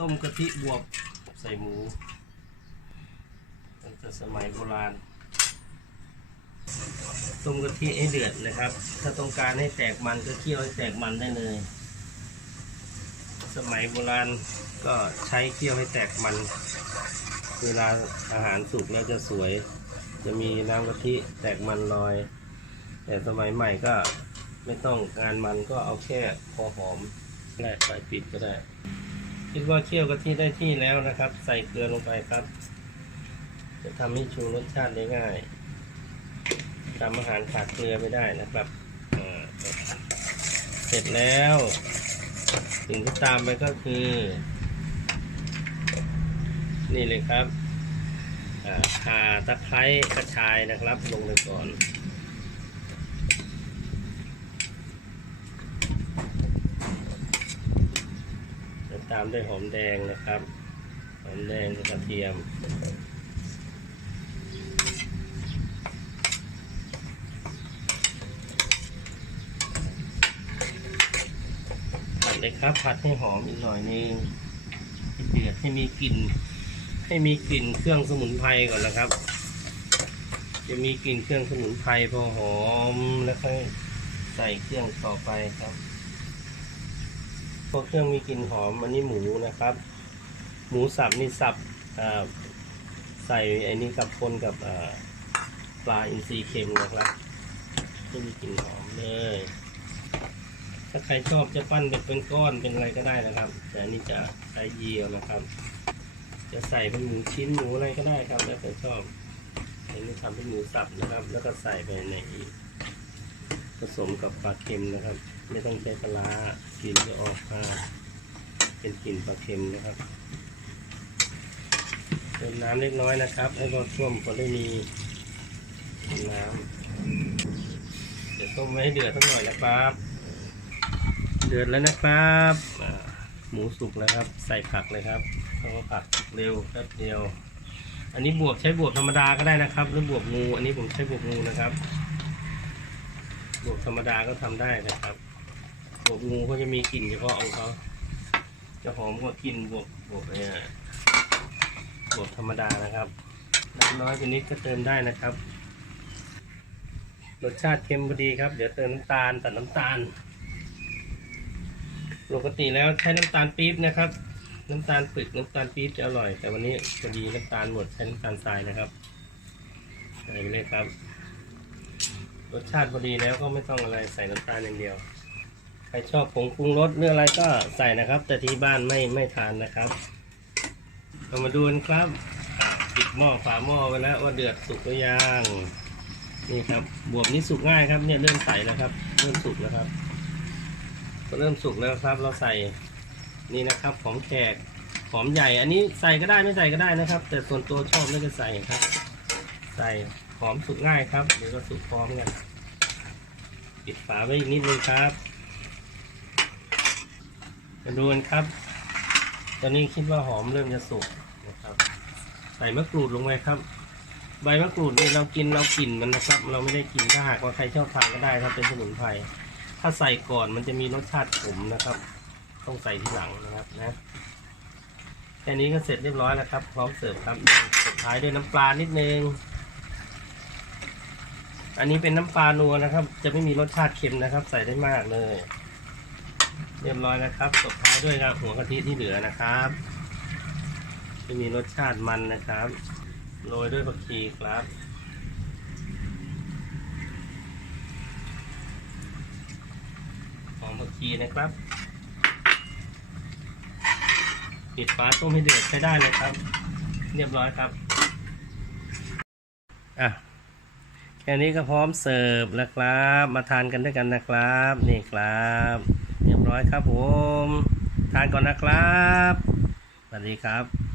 ต้มกะทิบวบใส่หมูตั้งแต่สมัยโบราณ ต้มกะทิให้เดือดนะครับ ถ้าต้องการให้แตกมันก็เคี่ยวให้แตกมันได้เลย สมัยโบราณก็ใช้เคี่ยวให้แตกมัน เวลาอาหารสุกแล้วจะสวย จะมีน้ำกะทิแตกมันลอย แต่สมัยใหม่ก็ไม่ต้องงานมันก็เอาแค่พอหอมแลกไปปิดก็ได้ คิดว่าเคี่ยวกะทิได้ที่แล้วนะครับ ใส่เกลือลงไปครับ จะทำให้ชูรสชาติได้ง่ายทำอาหารขาดเกลือไม่ได้นะครับเสร็จแล้วสิ่งที่ตามไปก็คือ นี่เลยครับข่าตะไคร้กระชายนะครับ ลงไปก่อน แล้วตามด้วยหอมแดงนะครับ หอมแดงกระเทียมผัดเลยครับผัดให้หอมอีกหน่อยนึงเดือดให้มีกลิ่นให้มีกลิ่นเครื่องสมุนไพรก่อนนะครับ จะมีกลิ่นเครื่องสมุนไพรพอหอมแล้วค่อยใส่เครื่องต่อไปครับ พอเครื่องมีกลิ่นหอมอันนี้หมูนะครับ หมูสับนี่สับใส่ไอ้นี่กับคนกับปลาอินทรีเค็มนะครับให้มีกลิ่นหอมเลย ถ้าใครชอบจะปั้นเป็นเป็นก้อนเป็นอะไรก็ได้นะครับ แต่อันนี้จะใช้เยียวนะครับ จะใส่เป็นหมูชิ้นหมูอะไรก็ได้ครับแล้วแต่ชอบอันนี้ทำเป็นหมูสับนะครับ แล้วก็ใส่ไปใน ผสมกับปลาเค็มนะครับ ไม่ต้องใช้ปลากลิ่นจะออกมาเป็นกลิ่นปลาเค็มนะครับเติมน้ำเล็กน้อยนะครับ ให้พอท่วมพอได้มีน้ำเดี๋ยวต้มไว้ให้เดือดสักหน่อยนะครับ เดือดแล้วนะครับหมูสุกแล้วครับ ใส่ผักเลยครับเพราะว่าผักสุกเร็วแป๊บเดียว อันนี้บวบใช้บวบธรรมดาก็ได้นะครับ หรือบวบงู อันนี้ผมใช้บวบงูนะครับ บวบธรรมดาก็ทำได้นะครับบวบงูเขาจะมีกลิ่นเฉพาะของเขาจะหอมกว่ากลิ่นบวบบวบเอ่อบวบธรรมดานะครับน้ำน้อยไปนิดก็เติมได้นะครับรสชาติเค็มพอดีครับ เดี๋ยวเติมน้ำตาลตัดน้ำตาลปกติแล้วใช้น้ำตาลปี๊บนะครับ น้ำตาลปึกน้ำตาลปี๊บจะอร่อย แต่วันนี้พอดีน้ำตาลหมดใช้น้ำตาลทรายนะครับใส่ไปเลยครับ รสชาติพอดีแล้วก็ไม่ต้องอะไรใส่น้ำตาลอย่างเดียว ใครชอบผงปรุงรสหรืออะไรก็ใส่นะครับ แต่ที่บ้านไม่ไม่ทานนะครับเรามาดูกันครับปิดหม้อฝาหม้อไว้แล้วว่าเดือดสุกหรือยังนี่ครับบวบนี้สุกง่ายครับเนี่ยเริ่มใสแล้วครับ เริ่มสุกแล้วครับ ก็เริ่มสุกแล้วครับ เราใส่นี่นะครับหอมแขกหอมใหญ่ อันนี้ใส่ก็ได้ไม่ใส่ก็ได้นะครับ แต่ส่วนตัวชอบไม่จะใส่ครับ ใส่ หอมสุกง่ายครับ เดี๋ยวก็สุกพร้อมกันปิดฝาไว้อีกนิดนึงครับมาดูกันครับ ตอนนี้คิดว่าหอมเริ่มจะสุกนะครับ ใส่มะกรูดลงไปครับ ใบมะกรูดนี่เรากินเรากลิ่นมันนะครับ เราไม่ได้กินถ้าหากว่าใครชอบทานก็ได้ครับเป็นสมุนไพรถ้าใส่ก่อนมันจะมีรสชาติขมนะครับ ต้องใส่ทีหลังนะครับนะแค่นี้ก็เสร็จเรียบร้อยแล้วครับ พร้อมเสิร์ฟครับสุดท้ายด้วยน้ำปลานิดนึง อันนี้เป็นน้ำปลานัวนะครับ จะไม่มีรสชาติเค็มนะครับ ใส่ได้มากเลย เรียบร้อยแล้วครับสุดท้ายด้วยครับหัวกะทิที่เหลือนะครับจะมีรสชาติมันนะครับ โรยด้วยผักชีครับหอมผักชีนะครับปิดฝาต้มให้เดือดใช้ได้เลยครับ เรียบร้อยครับ อะ ค่นี้ก็พร้อมเสิร์ฟแล้วครับ มาทานกันด้วยกันนะครับ นี่ครับเรียบร้อยครับผม ทานก่อนนะครับสวัสดีครับ